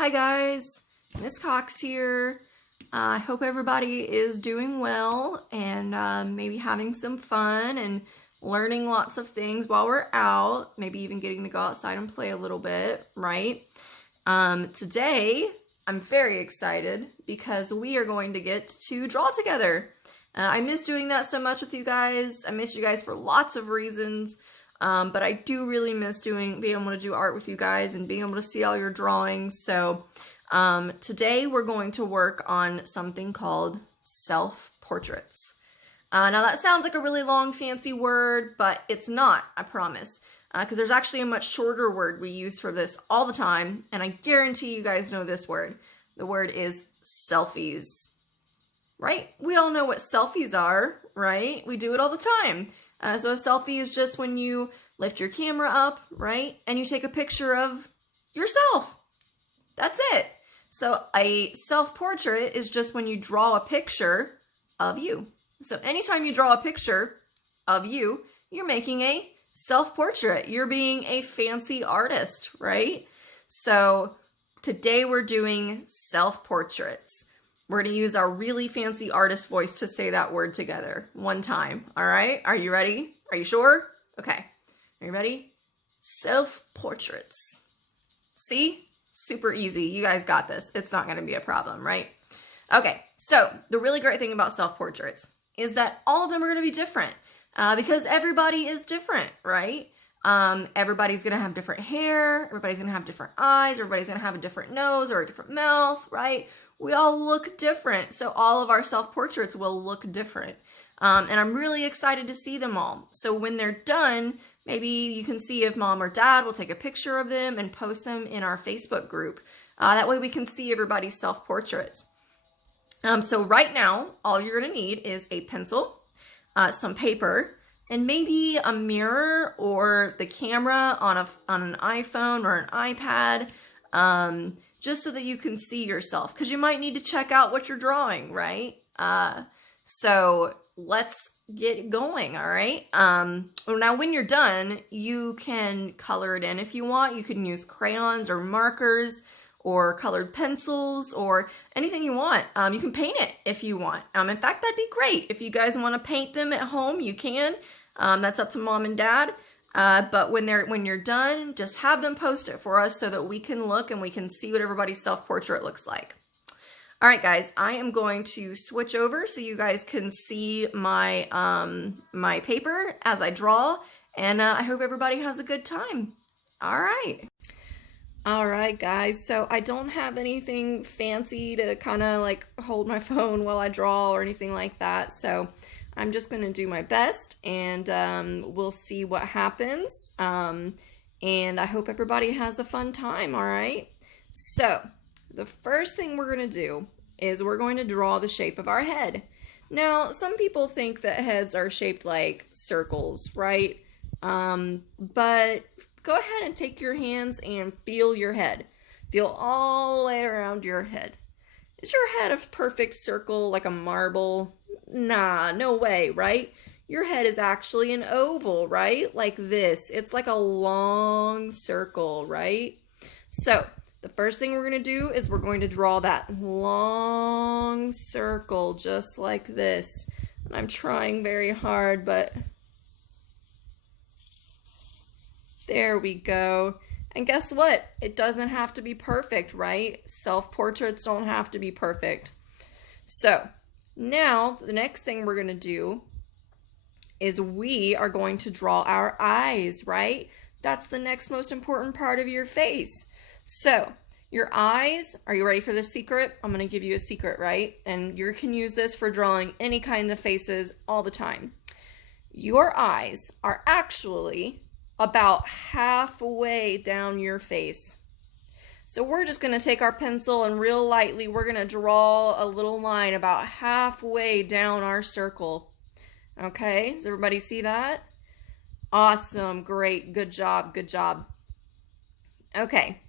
Hi guys, Miss Cox here. I hope everybody is doing well and maybe having some fun and learning lots of things while we're out, maybe even getting to go outside and play a little bit, right? Today, I'm very excited because we are going to get to draw together. I miss doing that so much with you guys. I miss you guys for lots of reasons. But I do really miss being able to do art with you guys and being able to see all your drawings. So today we're going to work on something called self-portraits. Now that sounds like a really long fancy word, but it's not, I promise. Because there's actually a much shorter word we use for this all the time, and I guarantee you guys know this word. The word is selfies. Right? We all know what selfies are, right? We do it all the time. So a selfie is just when you lift your camera up, right? And you take a picture of yourself. That's it. So a self-portrait is just when you draw a picture of you. So anytime you draw a picture of you, you're making a self-portrait. You're being a fancy artist, right? So today we're doing self-portraits. We're going to use our really fancy artist voice to say that word together one time. All right? Are you ready? Are you sure? Okay. Are you ready? Self-portraits. See? Super easy. You guys got this. It's not going to be a problem, right? Okay. So the really great thing about self-portraits is that all of them are going to be different because everybody is different, right? Everybody's going to have different hair. Everybody's going to have different eyes. Everybody's going to have a different nose or a different mouth, right? We all look different. So all of our self-portraits will look different. And I'm really excited to see them all. So when they're done, maybe you can see if mom or dad will take a picture of them and post them in our Facebook group. That way we can see everybody's self-portraits. So right now, all you're going to need is a pencil, some paper, and maybe a mirror or the camera on an iPhone or an iPad, just so that you can see yourself, because you might need to check out what you're drawing, right? So let's get going, all right? Now when you're done, you can color it in if you want. You can use crayons or markers or colored pencils or anything you want. You can paint it if you want. In fact, that'd be great. If you guys want to paint them at home, you can. That's up to mom and dad. But when you're done, just have them post it for us so that we can look and we can see what everybody's self-portrait looks like. All right, guys, I am going to switch over so you guys can see my my paper as I draw, and I hope everybody has a good time. All right. All right, guys, so I don't have anything fancy to kind of like hold my phone while I draw or anything like that, so I'm just going to do my best, and we'll see what happens, and I hope everybody has a fun time, all right? So, the first thing we're going to do is we're going to draw the shape of our head. Now, some people think that heads are shaped like circles, right? But go ahead and take your hands and feel your head. Feel all the way around your head. Is your head a perfect circle like a marble? Nah, no way, right? Your head is actually an oval, right? Like this. It's like a long circle, right? So, the first thing we're going to do is we're going to draw that long circle just like this. And I'm trying very hard, but there we go. And guess what? It doesn't have to be perfect, right? Self-portraits don't have to be perfect. So, now, the next thing we're going to do is we are going to draw our eyes, right? That's the next most important part of your face. So, your eyes, are you ready for the secret? I'm going to give you a secret, right? And you can use this for drawing any kind of faces all the time. Your eyes are actually about halfway down your face. So we're just going to take our pencil and real lightly, we're going to draw a little line about halfway down our circle. Okay, does everybody see that? Awesome, great, good job, good job. Okay,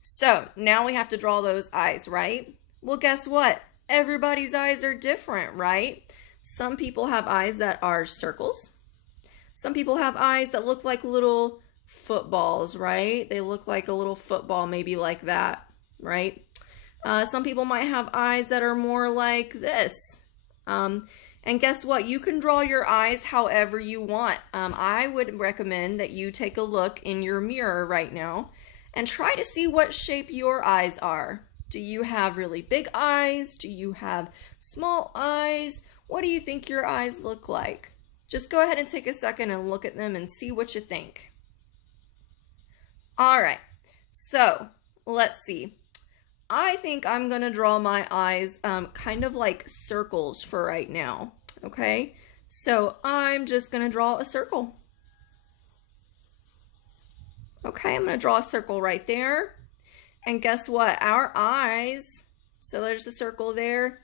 so now we have to draw those eyes, right? Well, guess what? Everybody's eyes are different, right? Some people have eyes that are circles. Some people have eyes that look like little footballs, right? They look like a little football, maybe like that. right? Some people might have eyes that are more like this. And guess what? You can draw your eyes however you want. I would recommend that you take a look in your mirror right now and try to see what shape your eyes are. Do you have really big eyes? Do you have small eyes? What do you think your eyes look like? Just go ahead and take a second and look at them and see what you think. All right, so let's see. I think I'm gonna draw my eyes kind of like circles for right now, okay? So I'm just gonna draw a circle. Okay, I'm gonna draw a circle right there. And guess what? Our eyes, so there's a circle there.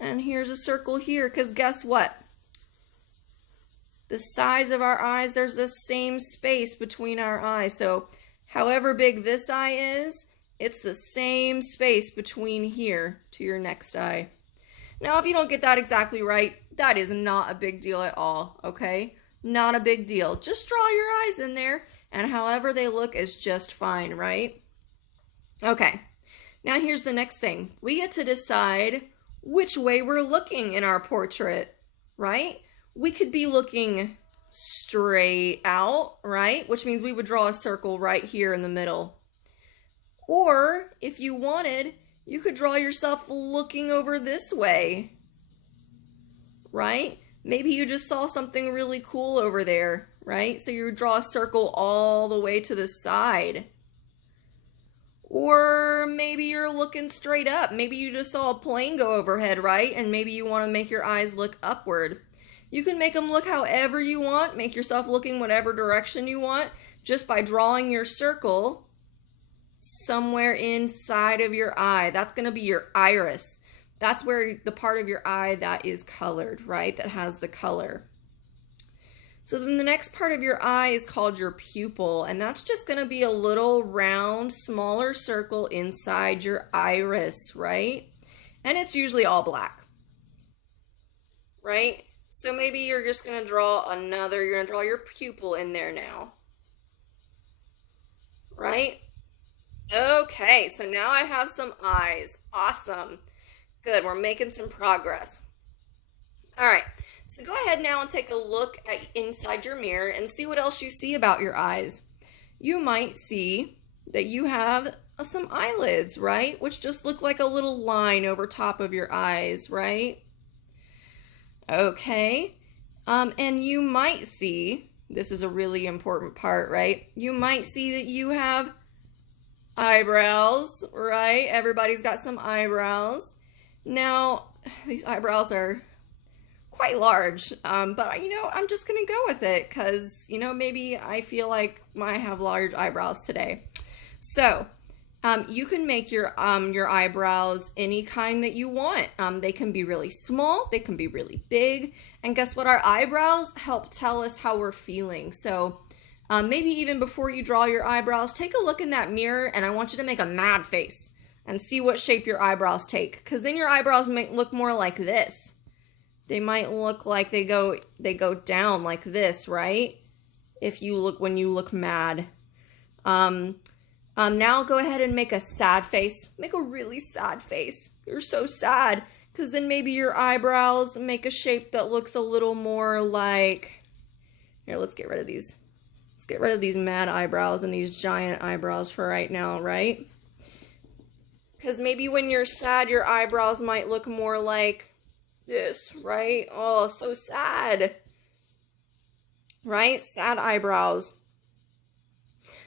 And here's a circle here, because guess what? The size of our eyes, there's the same space between our eyes. So however big this eye is, it's the same space between here to your next eye. Now, if you don't get that exactly right, that is not a big deal at all, okay? Not a big deal. Just draw your eyes in there, and however they look is just fine, right? Okay, now here's the next thing. We get to decide which way we're looking in our portrait, right? We could be looking straight out, right? Which means we would draw a circle right here in the middle. Or, if you wanted, you could draw yourself looking over this way, right? Maybe you just saw something really cool over there, right? So you would draw a circle all the way to the side. Or maybe you're looking straight up. Maybe you just saw a plane go overhead, right? And maybe you want to make your eyes look upward. You can make them look however you want. Make yourself looking whatever direction you want just by drawing your circle somewhere inside of your eye. That's going to be your iris. That's where the part of your eye that is colored, right? That has the color. So then the next part of your eye is called your pupil, and that's just going to be a little round, smaller circle inside your iris, right? And it's usually all black, right? So maybe you're just going to draw you're going to draw your pupil in there now, right? Okay, so now I have some eyes. Awesome. Good, we're making some progress. All right, so go ahead now and take a look inside your mirror and see what else you see about your eyes. You might see that you have some eyelids, right? Which just look like a little line over top of your eyes, right? Okay, and you might see, this is a really important part, right? You might see that you have eyebrows, right? Everybody's got some eyebrows. Now, these eyebrows are quite large, but you know, I'm just gonna go with it because, you know, maybe I feel like I have large eyebrows today. So, you can make your eyebrows any kind that you want. They can be really small, they can be really big, and guess what? Our eyebrows help tell us how we're feeling. So, maybe even before you draw your eyebrows, take a look in that mirror and I want you to make a mad face and see what shape your eyebrows take. Because then your eyebrows might look more like this. They might look like they go down like this, right? When you look mad. Now go ahead and make a sad face. Make a really sad face. You're so sad. Because then maybe your eyebrows make a shape that looks a little more like... Here, let's get rid of these. Let's get rid of these mad eyebrows and these giant eyebrows for right now, right? Because maybe when you're sad, your eyebrows might look more like this, right? Oh, so sad. Right? Sad eyebrows.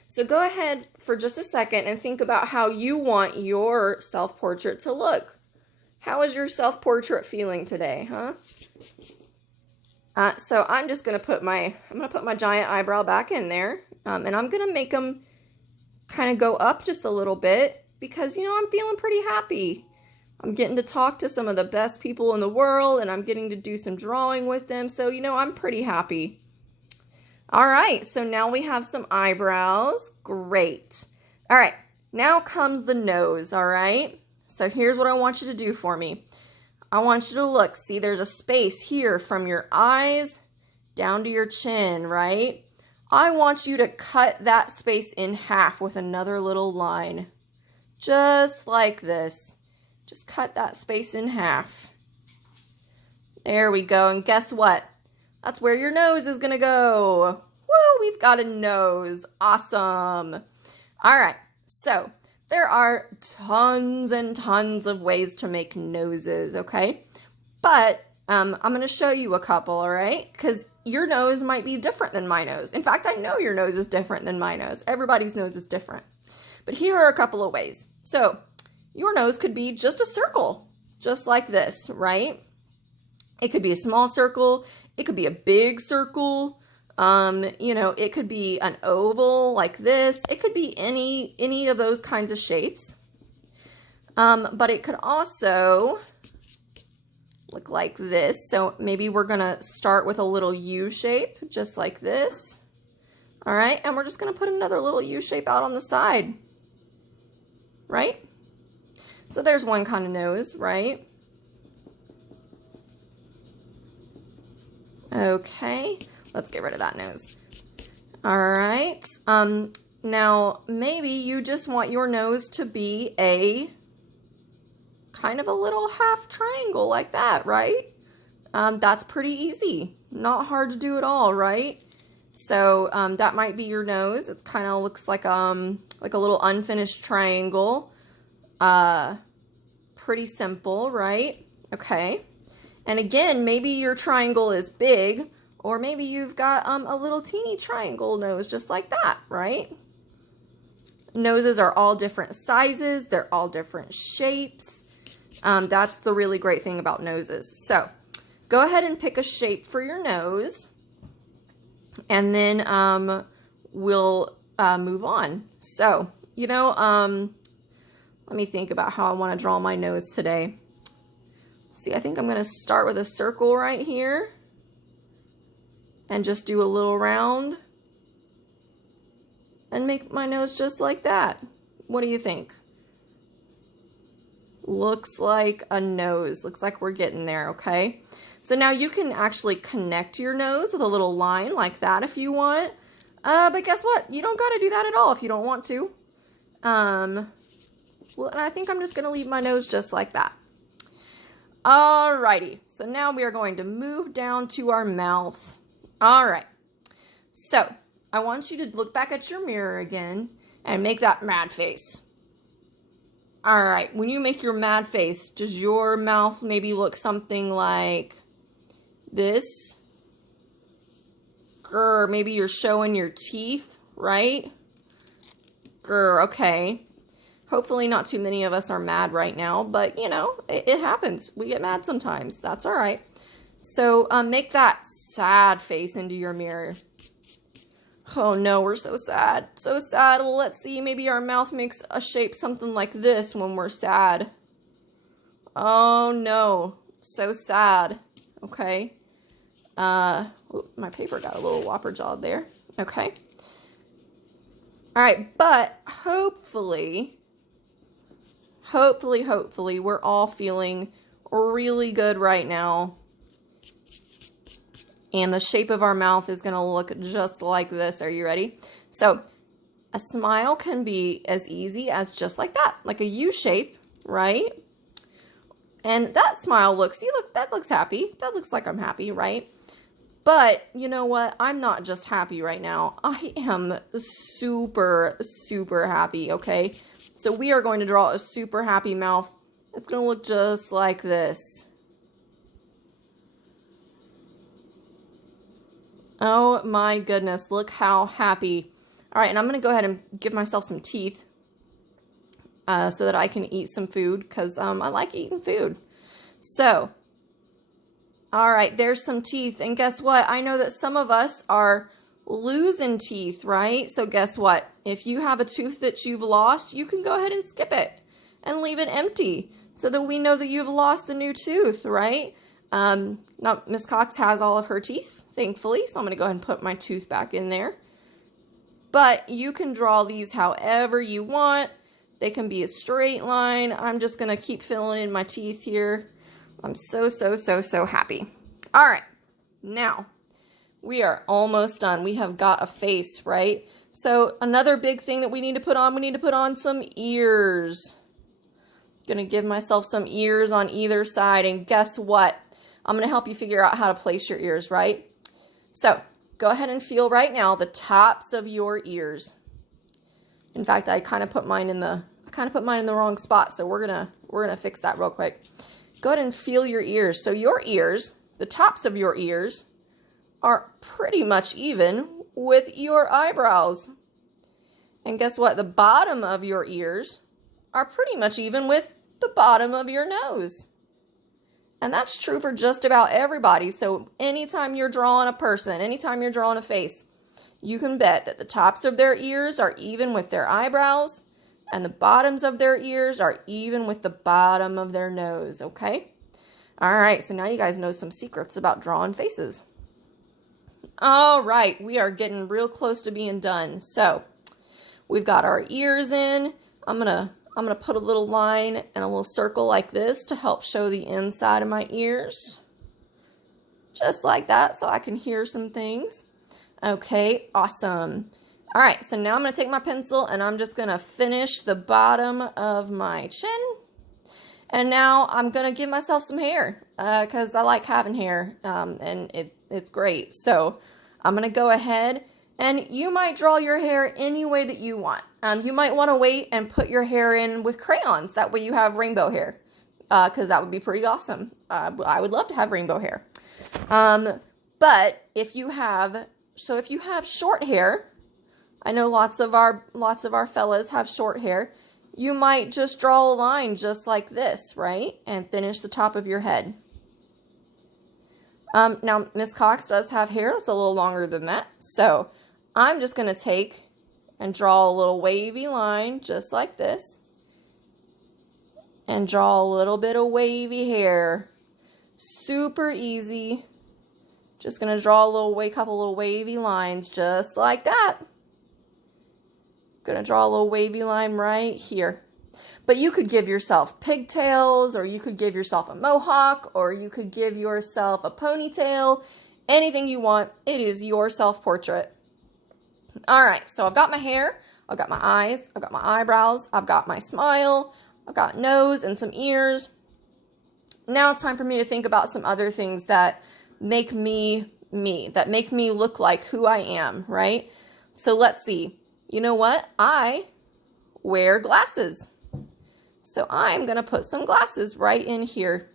So go ahead for just a second and think about how you want your self-portrait to look. How is your self-portrait feeling today, huh? So I'm just gonna put my giant eyebrow back in there, and I'm gonna make them kind of go up just a little bit because, you know, I'm feeling pretty happy. I'm getting to talk to some of the best people in the world, and I'm getting to do some drawing with them. So, you know, I'm pretty happy. All right, so now we have some eyebrows. Great. All right, now comes the nose, all right? So here's what I want you to do for me. I want you to look. See, there's a space here from your eyes down to your chin, right? I want you to cut that space in half with another little line. just like this. Just cut that space in half. There we go. And guess what? That's where your nose is gonna go. Woo, we've got a nose. Awesome. All right, so there are tons and tons of ways to make noses, okay? But I'm gonna show you a couple, all right? Because your nose might be different than my nose. In fact, I know your nose is different than my nose. Everybody's nose is different. But here are a couple of ways. So your nose could be just a circle, just like this, right? It could be a small circle. It could be a big circle. You know, it could be an oval like this. It could be any of those kinds of shapes. But it could also look like this. So maybe we're gonna start with a little U shape, just like this. All right, and we're just gonna put another little U shape out on the side, right? So there's one kind of nose, right? Okay, let's get rid of that nose. All right, now maybe you just want your nose to be a kind of a little half triangle like that, right? That's pretty easy, not hard to do at all, right? So that might be your nose. It's kind of looks like a little unfinished triangle. Pretty simple, right? Okay. And again, maybe your triangle is big, or maybe you've got a little teeny triangle nose just like that, right? Noses are all different sizes. They're all different shapes. That's the really great thing about noses. So go ahead and pick a shape for your nose, and then we'll move on. So, you know, let me think about how I want to draw my nose today. See, I think I'm going to start with a circle right here and just do a little round and make my nose just like that. What do you think? Looks like a nose. Looks like we're getting there, okay? So now you can actually connect your nose with a little line like that if you want. But guess what? You don't got to do that at all if you don't want to. Well, and I think I'm just going to leave my nose just like that. Alrighty, so now we are going to move down to our mouth. Alright, so I want you to look back at your mirror again and make that mad face. Alright, when you make your mad face, does your mouth maybe look something like this? Grr, maybe you're showing your teeth, right? Grr, okay. Hopefully not too many of us are mad right now, but you know, it happens. We get mad sometimes. That's all right. So make that sad face into your mirror. Oh no, we're so sad. So sad. Well, let's see. Maybe our mouth makes a shape something like this when we're sad. Oh no, so sad. Okay. My paper got a little whopper jawed there. Okay. All right, but hopefully, we're all feeling really good right now. And the shape of our mouth is going to look just like this. Are you ready? So a smile can be as easy as just like that, like a U shape, right? And that smile looks, that looks happy. That looks like I'm happy, right? But you know what? I'm not just happy right now. I am super, super happy, okay? So we are going to draw a super happy mouth. It's going to look just like this. Oh my goodness, look how happy. All right, and I'm going to go ahead and give myself some teeth so that I can eat some food because I like eating food. So, all right, there's some teeth. And guess what? I know that some of us are losing teeth, right? So guess what? If you have a tooth that you've lost, you can go ahead and skip it and leave it empty so that we know that you've lost a new tooth, right? Now, Miss Cox has all of her teeth, thankfully, so I'm going to go ahead and put my tooth back in there. But you can draw these however you want. They can be a straight line. I'm just going to keep filling in my teeth here. I'm so, so, so, so happy. All right, now we are almost done. We have got a face, right? So another big thing that we need to put on some ears. Gonna give myself some ears on either side, and guess what? I'm gonna help you figure out how to place your ears, right? So go ahead and feel right now the tops of your ears. In fact, I kind of put mine in the wrong spot, so we're gonna fix that real quick. Go ahead and feel your ears. So your ears, the tops of your ears, are pretty much even with your eyebrows. And guess what? The bottom of your ears are pretty much even with the bottom of your nose. And that's true for just about everybody. So anytime you're drawing a person, anytime you're drawing a face, you can bet that the tops of their ears are even with their eyebrows, and the bottoms of their ears are even with the bottom of their nose, okay? All right, so now you guys know some secrets about drawing faces. All right, we are getting real close to being done. So we've got our ears in. I'm gonna put a little line and a little circle like this to help show the inside of my ears. Just like that, so I can hear some things. Okay, awesome. All right, so now I'm going to take my pencil and I'm just going to finish the bottom of my chin. And now I'm going to give myself some hair because I like having hair and it's great. So I'm going to go ahead, and you might draw your hair any way that you want. You might want to wait and put your hair in with crayons. That way you have rainbow hair because that would be pretty awesome. I would love to have rainbow hair. But if you have short hair, I know lots of our fellas have short hair. You might just draw a line just like this, right? And finish the top of your head. Now, Miss Cox does have hair that's a little longer than that. So I'm just going to take and draw a little wavy line just like this. And draw a little bit of wavy hair. Super easy. Just going to draw a couple little wavy lines just like that. Going to draw a little wavy line right here. But you could give yourself pigtails, or you could give yourself a mohawk, or you could give yourself a ponytail. Anything you want. It is your self-portrait. All right, so I've got my hair, I've got my eyes, I've got my eyebrows, I've got my smile, I've got nose and some ears. Now it's time for me to think about some other things that make me me, that make me look like who I am, right? So let's see. You know what? I wear glasses. So I'm going to put some glasses right in here.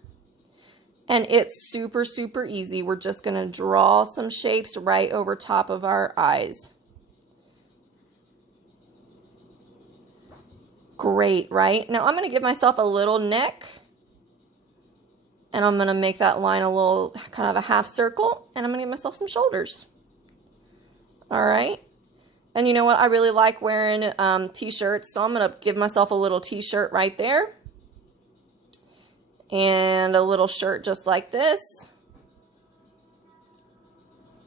And it's super, super easy. We're just going to draw some shapes right over top of our eyes. Great, right? Now I'm going to give myself a little neck. And I'm going to make that line a little, kind of a half circle. And I'm going to give myself some shoulders. All right. And you know what? I really like wearing t-shirts. So I'm going to give myself a little t-shirt right there. And a little shirt just like this.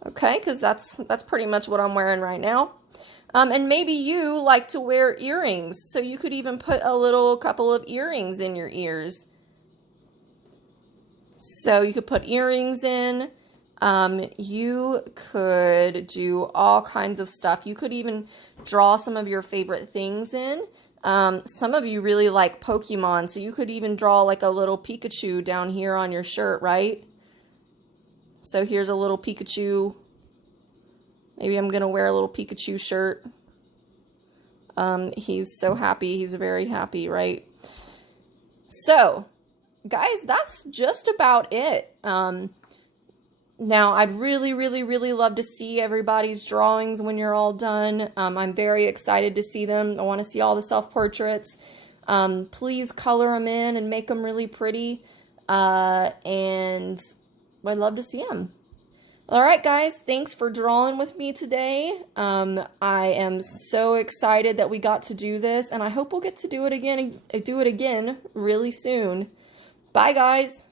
Okay, because that's pretty much what I'm wearing right now. And maybe you like to wear earrings. So you could even put a couple of earrings in your ears. So you could put earrings in. You could do all kinds of stuff. You could even draw some of your favorite things in. Some of you really like Pokemon, so you could even draw like a little Pikachu down here on your shirt, right? So here's a little Pikachu. Maybe I'm going to wear a little Pikachu shirt. He's so happy. He's very happy, right? So, guys, that's just about it. Now, I'd really, really, really love to see everybody's drawings when you're all done. I'm very excited to see them. I want to see all the self-portraits. Please color them in and make them really pretty. And I'd love to see them. All right, guys, thanks for drawing with me today. I am so excited that we got to do this, and I hope we'll get to do it again really soon. Bye, guys.